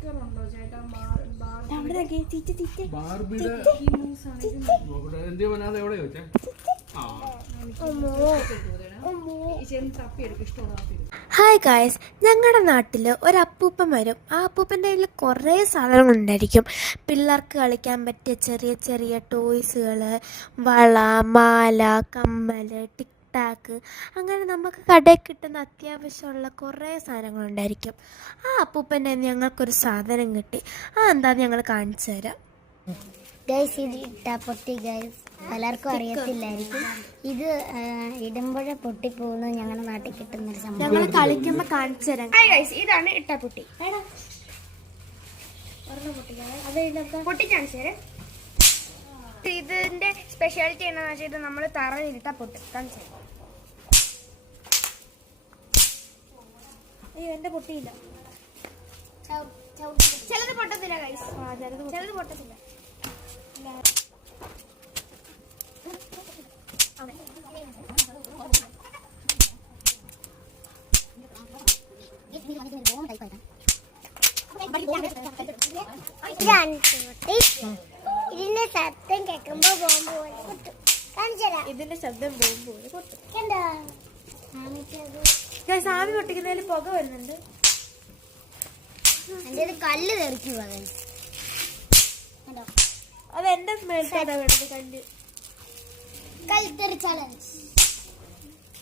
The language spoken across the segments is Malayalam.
ഹായ് ഗായ്സ്, ഞങ്ങളുടെ നാട്ടിൽ ഒരു അപ്പൂപ്പൻ വരും. ആ അപ്പൂപ്പൻ്റെ കയ്യിൽ കുറേ സാധനങ്ങളുണ്ടായിരിക്കും. പിള്ളേർക്ക് കളിക്കാൻ പറ്റിയ ചെറിയ ചെറിയ ടോയ്സുകൾ, വള, മാല, കമ്മൽ, ടിക് ടാക്ക്, അങ്ങനെ നമുക്ക് കടയിൽ കിട്ടുന്ന അത്യാവശ്യമുള്ള കുറേ സാധനങ്ങളുണ്ടായിരിക്കും. ആ അപ്പൂപ്പൻ്റെ ഞങ്ങൾക്കൊരു സാധനം കിട്ടി. എന്താണെന്ന് ഞങ്ങൾ കാണിച്ചു തരാം. ഗൈസ്, ഇത് ഇട്ടാ പൊട്ടി. ഗൈസ്, പലർക്കും അറിയത്തില്ലായിരിക്കും. ഇത് ഇടുമ്പോഴേ പൊട്ടിപ്പോകുന്നത് ഞങ്ങളുടെ നാട്ടിൽ കിട്ടുന്നൊരു സംഭവം. ഞങ്ങൾ കളിക്കുമ്പോൾ കാണിച്ചു തരാം. ഇതാണ് ഇട്ടാ പൊട്ടി. പൊട്ടി കാണിച്ചു തരാം. ഇതിന്റെ സ്പെഷ്യാലിറ്റി എന്താണെന്ന് വെച്ചാൽ ഇത് നമ്മൾ തറയിലിട്ടാ പൊട്ടി. കാണിച്ചു തരാം. അയ്യോ, എന്റെ പൊട്ടിയില്ല. ചിലത് പൊട്ടത്തില്ല ഗൈസ്, ചിലത് പൊട്ടത്തില്ല. ഇതിന്റെ ശബ്ദം കേൾക്കുമ്പോ ബോംബ് പോലെ പൊട്ടും. ഇതിന്റെ ശബ്ദം ബോംബ് പോലെ പൊട്ടും. ആവി പൊട്ടിക്കുന്നതിൽ പുക വരുന്നുണ്ട്. എന്റെ കല്ല് തെറിക്കുക. അത് എന്റെ മേൽക്കാണ് വേണ്ടത്. കല്ലെറി ചലഞ്ച്.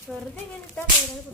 വെറുതെ ഇങ്ങനെ ഇട്ടാ വെറുതെ